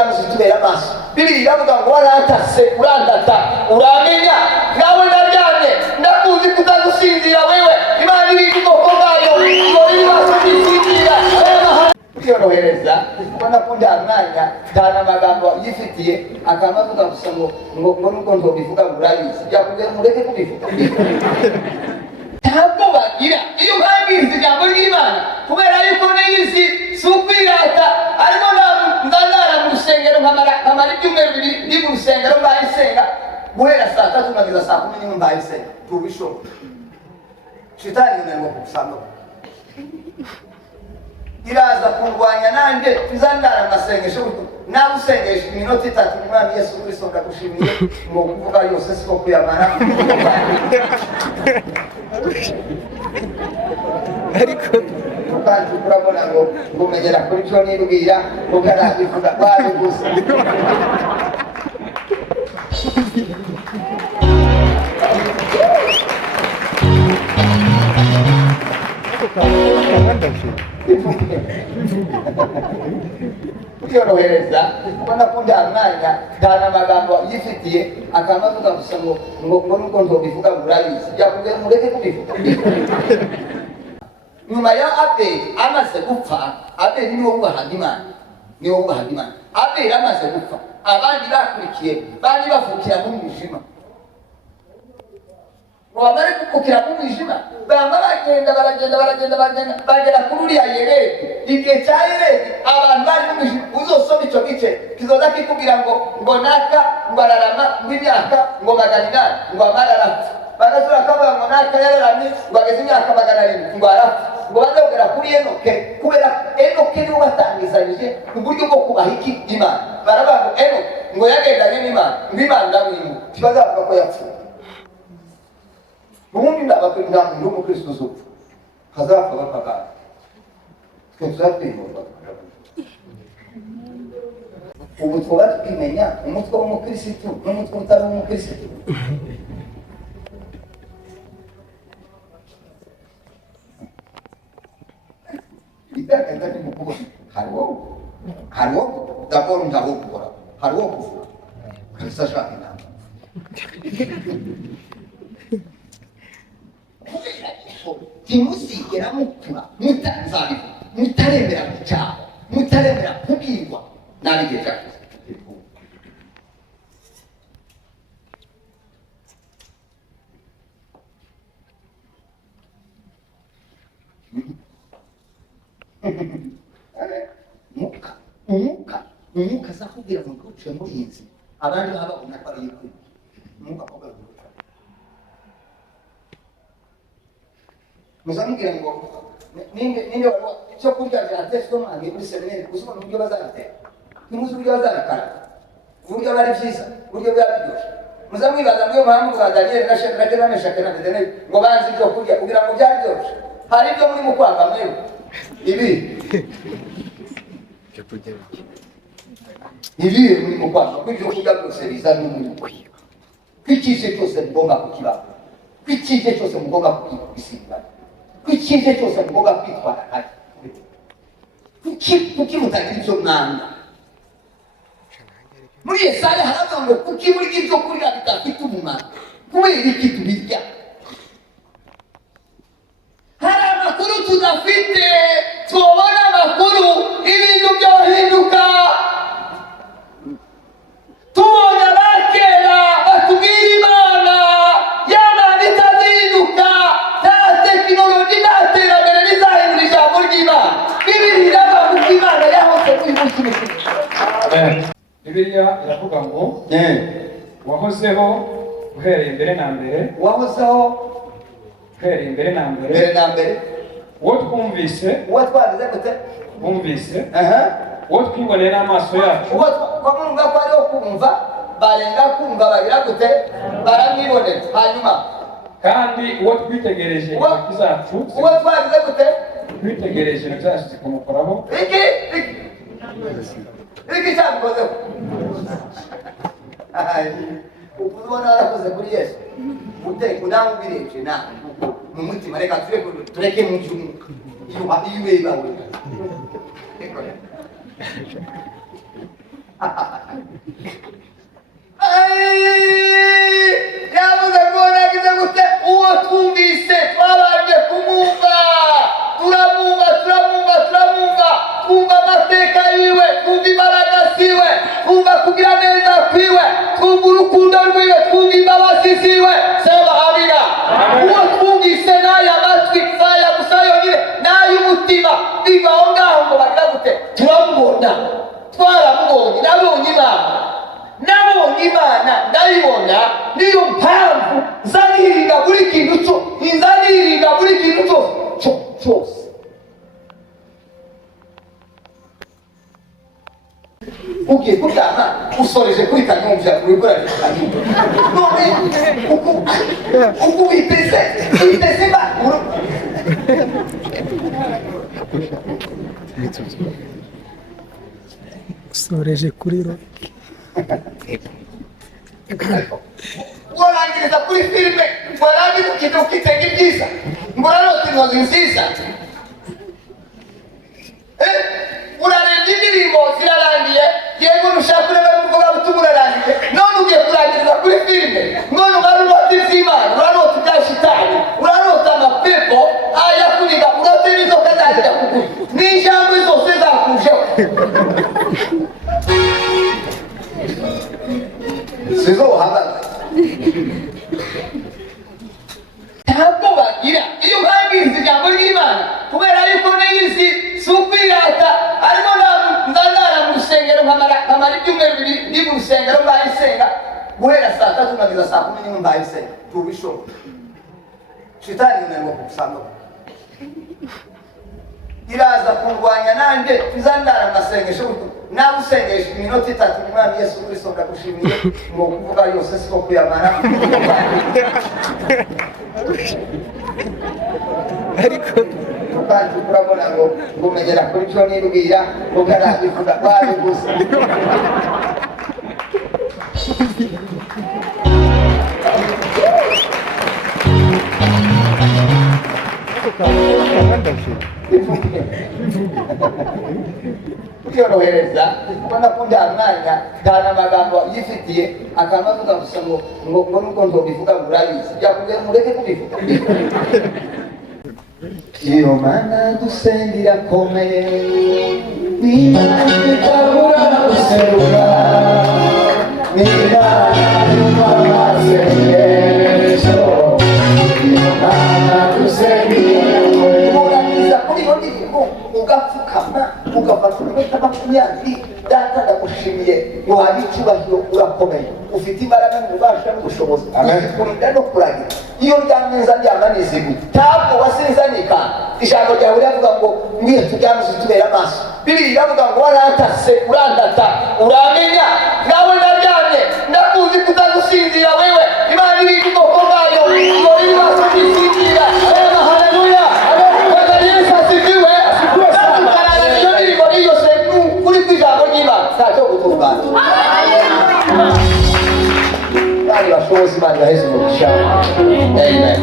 byamuze tubera amaso. Bibiri iravuga ngo waratase urandata uramenya nawe ndaryamye ndakuzi kutagusinzira wewe Imana iri kuboko bwayo ngo ibibazo bisinzira kwiyorohereza kubona ko nta mwanya nta n'amagambo yifitiye akamavuga gusa ngo nuko nzobivuga ngo urabizi yakubwiye mureke kubivuga ntabwo bagira iyo nkangiriza ijambo ry'Imana kubera yuko n'izi si ukwirata ariko ndandara mu rusengero nkamara ibyumweru bibiri ndi mu rusengero mbayisenga guhera saa 3 kugeza saa 10 nimwe mbayisenga tubishoboka shitani yunanirwa kukusanga iraza kurwanya nanjye tuzandara amasengesho nawe usengesha iminota 3 umwami Yesu Kristo ndagushimiye ngo kuvuga yose siko kuyamara ariko kandi urabona ngo ngumegera kuri cyo nirubira ukarabivuga bari gusa kwiyorohereza kubona ko nta mwanya nta n'amagambo yifitiye akamavuga gusa ngo nuko nzobivuga ngo urabizi yakubwiye mureke kubivuga nyuma ya Abeli amaze gupfa Abeli niwo wubahaga Imana Abeli amaze gupfa abandi bakurikiye bandi bavukira mu mwijima wabare kukukira mu mwijima bamba bagenda kuri uriya Yeredi igihe cya Yeredi abantu bari mu mwijima uzosoma icyo gice kizoza kikubwira ngo naka ngo ararama ngo imyaka ngo 800 ngo amara arapfa bagasura kavuga ngo naka yararamye ngo ageze imyaka 700 ngo arapfa ngo bazogera kuri Enoke kubera Enoke niwe watangizanyije uburyo bwo kubaha iki Imana baravuga ngo Enoke ngo yagendanye n'Imana ngo Imana ndamwimu kibazavuga ko yapfuye ubundi ndabakwenda mu Kristo zupfa hazapfa bapagana twazatwimurwa ubu twaba tukimenya umutwe w'umukristo n'umutwe utari umukristo itakaza ni mukubona hariho d'abord ndaho gukora hariho kuvuga Kristo ashaka inama timusigera mukura mutaremera gucyaha mutaremera kubwirwa nabigeja umuka azakubwira ngo uciye muri iyi nzira abandi babona ko ari ikuri umuka akubwira ngo muzamubwira ngo ninde wari icyo kurya byatetswe mwange muri seminari kuzibona uburyo bazabiteka ntimuzi uburyo bazabikara uburyo bari byiza uburyo bwabiryoshye muzamwibaza ngo iyo mpamvu ba Daniel na Shadraka na Meshaki na Abednego ngo banze ibyo kurya kugira ngo byari byoroshye hari ibyo muri mu kwanga mwewe ibi muri mu kwanga kw'ibyo kurya byose biza n'umuntu kw'ikize cyose mugomba kukibaho kw'ikize cyose mugomba kukisinga kw'ikize cyose mugomba kwitwara hasi kuki mutagira ibyo mwanga muri Yesaya haravuga ngo kuki muri ibyo kurya bidafite umumaro kubera iki tubirya hari amakuru tudafite tubona amakuru ibintu byahinduka tubona abakera batubwira Imana y'Imana itazinduka nta tekinoloji nta terambere rizahindura ijambo ry'Imana Bibiri iravuga ko Imana yahoze kuri munsi Bibiliya iravuga ngo wahozeho uhereye mbere na mbere uwo twumvise uwo twagize gute bumvise uwo twiboneye n'amaso yacu uwo twumva ko ariho kumva barenga kumva bagira gute baramwibonera hanyuma kandi uwo twitegereje intoki zacu uwo twagize gute twitegereje intoki zacu zikamukoraho iki cyamukozeho ubona warakoze kuri Yesu uteko nawe ubirebye nawe mu mutima reka tureke mu by'umwuka iyo ureba we yavuze ngo nagize gute uwo twumvise twabanje kumwumva turamwumva twumva amateka yiwe, twumva imbaraga ziwe, twumva kugira neza kwiwe, twumva urukundo rwiwe, twumva imbabazi ziwe. Sema amina. Uwo twumvise n'aya matwi saya gusa yonyine n'ay'umutima biva aho ngaho ngo bagira gute turamubona, twaramubonye, nabonye Imana ndayibona. Niyo mpamvu nzanirinda buri kintu cyose. Ugiye kuryama usoreje kuri kanyumvira kuri korari kanyumvira none uku witeze usoreje kuri ro warangiriza kuri filime, warangiza ukita ukitega ibyiza, murarota inkozi nziza. Urareba indirimbo zirarangiye, yego nushaka ureba n'umukobwa butumwa urarangiye, none ugiye kurangiriza kuri filime, none urarota iby'Imana, urarota ibya shitani, urarota amapepo ayakuniga, urota n'inzoka zajya kugura n'injangwe zose zakujeho. Sizo uhagaze ntabwo bagira iyo nkangiriza ijambo ry'Imana, kubera yuko niyizi si ukwirata. Arimo nzandara mu rusengero nkamara ibyumweru bibiri ndi mu rusengero mbayisenga guhera saa 3 kugeza saa 10 nimwe mbayisenga tubishoboka. Shitani ntabwo kusanga iraza kurwanya nanjye tuzandara amasengesho nawe usengesha iminota 3 umwami Yesu Kristo ndagushimiye ngo kuvuga yose siko kuyamara. ariko kandi urabona ngo ngumegera kuri cyo nirubira ngo barabivuga bari gusa. Kuyorohereza ubona ko nta mwanya nta n'amagambo yifitiye akamavuga gusa ngo nuko nzobivuga ngo urabizi yakubwiye mureke kubivuga. Iyo Mana dusenga irakomeye, ni Imana itabura guserura, ni Imana yumva amasengesho, iyo Mana dusenga irakomeye. Urangiza kuri iyo ndirimbo ugapfukama ugafata iminota 20, data ndagushimiye ngo hari icyubahiro, urakomeye, ufite imbaraga n'ububasha n'ubushobozi, kurinda no kuragira. Iyo ryameza ryamanizigu ntabwo wasinzanika. Ijambo ryawe riravuga ngo mwiye turyamize tubera amaso. Bibiliya iravuga ngo warantase urandata uramenya, nawe ndaryamye ndakuzi kutagusinzira wewe. Imana iri ubwoko bwayo ngo ibibazo bisinzira. Haleluya, Bwana Yesu asifiwe. Tukarara iyo ndirimbo yose kuri kw'ijambo ry'Imana ntacyo gutungana. Bari bashobozi Imana yaheze umugisha. Amen.